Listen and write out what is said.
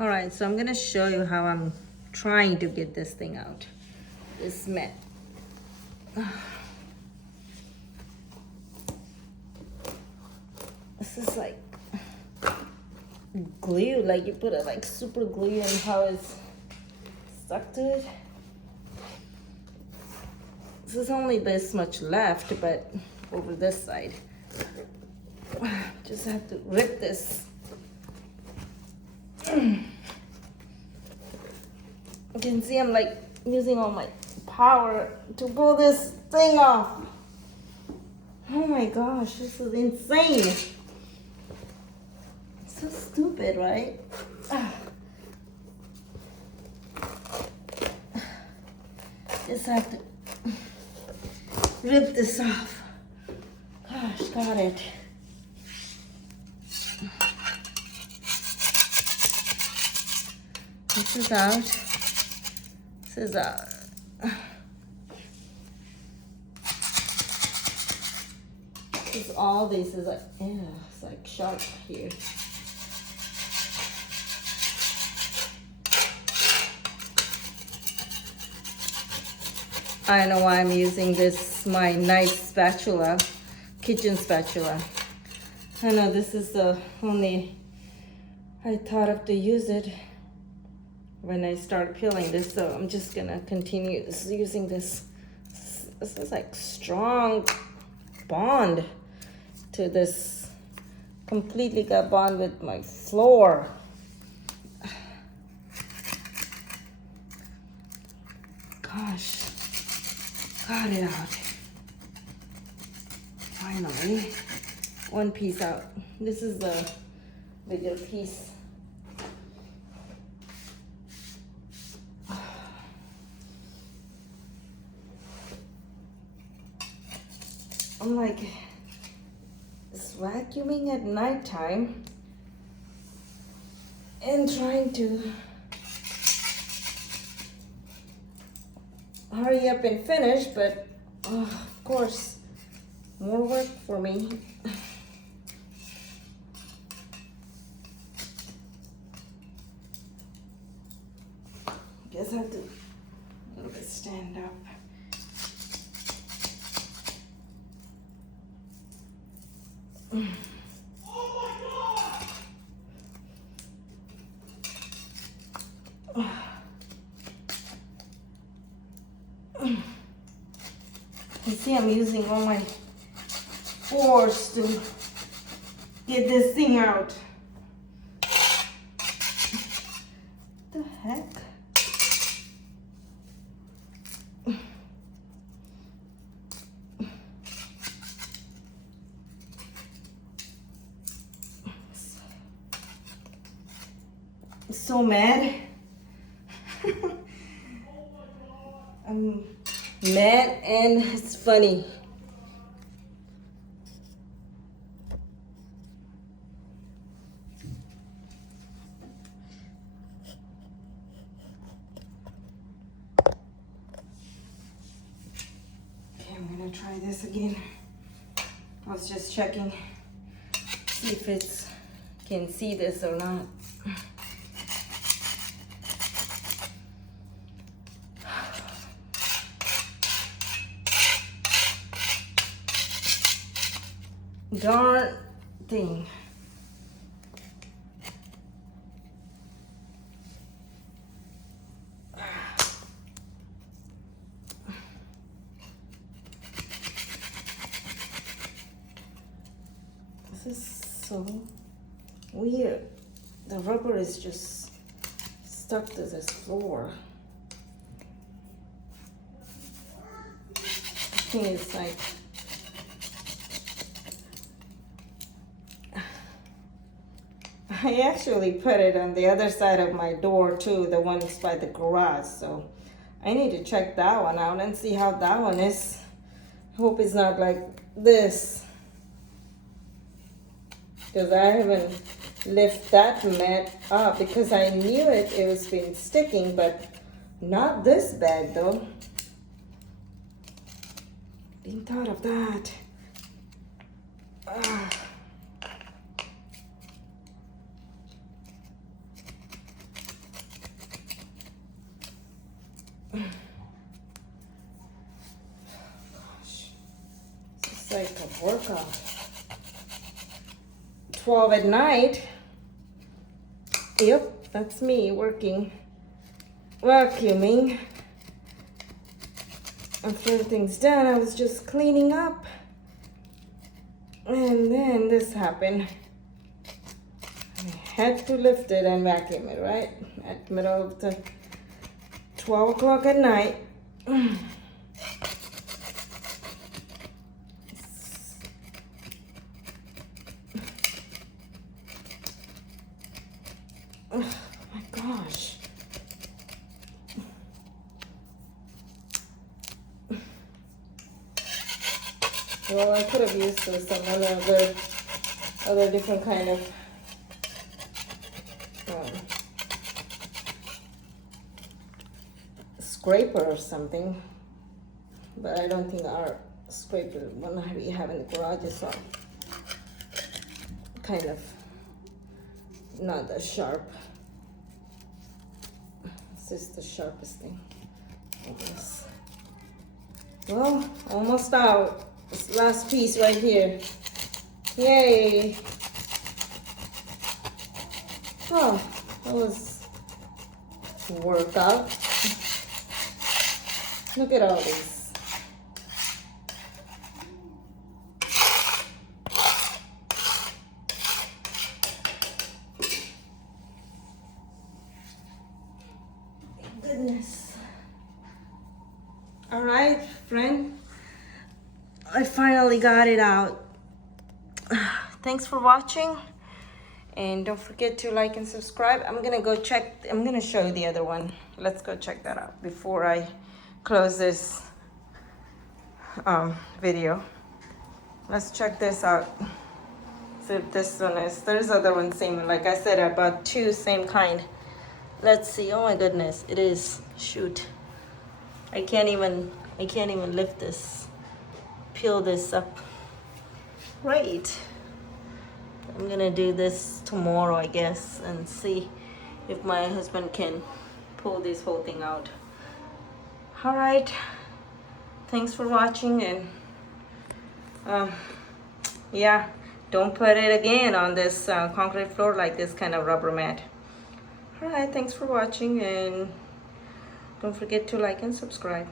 All right, so I'm gonna show you how I'm trying to get this thing out. This mat. This is like glue, like you put it like super glue and how it's stuck to it. This is only this much left, but over this side. Just have to rip this. You can see I'm like using all my power to pull this thing off. Oh my gosh, this is insane. So stupid, right? Just have to rip this off. Gosh, got it. This is out. This is out. This all this is like, yeah, it's like sharp here. I know why I'm using this, my nice spatula, kitchen spatula. I know this is the only I thought of to use it when I start peeling this, so I'm just gonna continue using this. This is like strong bond to this. Completely got bond with my floor. Gosh, got it out. Finally, one piece out. This is the bigger piece. I'm like, it's vacuuming at nighttime and trying to hurry up and finish, but of course, more work for me. Guess I have to a little bit stand up. You see, I'm using all my force to get this thing out. What the heck? So mad. I'm mad and it's funny. Okay, I'm gonna try this again. I was just checking, see if it's can see this or not. Darn thing. This is so weird. The rubber is just stuck to this floor. The thing is like, I actually put it on the other side of my door too, the ones by the garage, so I need to check that one out and see how that one is. Hope it's not like this, because I haven't lifted that mat up because I knew it was been sticking, but not this bad though. Didn't thought of that. Gosh, it's like a workout. 12 at night. Yep, that's me working, vacuuming. After everything's done, I was just cleaning up. And then this happened. I had to lift it and vacuum it, right? At the middle of the 12 o'clock at night. Oh my gosh. Well, I could have used some other different kind of scraper or something, but I don't think our scraper one we have in the garage is kind of not that sharp. This is the sharpest thing, I guess. Well, almost out. This last piece right here. Yay! Oh, that was a workout. Look at all these. Goodness. All right, friend. I finally got it out. Thanks for watching. And don't forget to like and subscribe. I'm gonna show you the other one. Let's go check that out before I close this video. Let's check this out. See if this one is, there's other one same, like I said, I bought two same kind. Let's see. Oh my goodness, it is, shoot. I can't even lift this, peel this up. Right. I'm gonna do this tomorrow, I guess, and see if my husband can pull this whole thing out. All right, thanks for watching, and yeah, don't put it again on this concrete floor like this kind of rubber mat. All right, thanks for watching, and don't forget to like and subscribe.